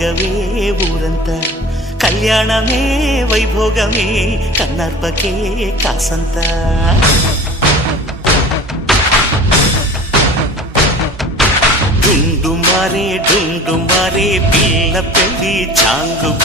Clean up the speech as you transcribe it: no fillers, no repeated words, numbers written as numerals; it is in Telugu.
రేగవే ఊరంతా కళ్యాణమే వైభోగమే కన్నార్పకే కాసంత డుండు మారే పిల్ల పెళ్ళి చాంగు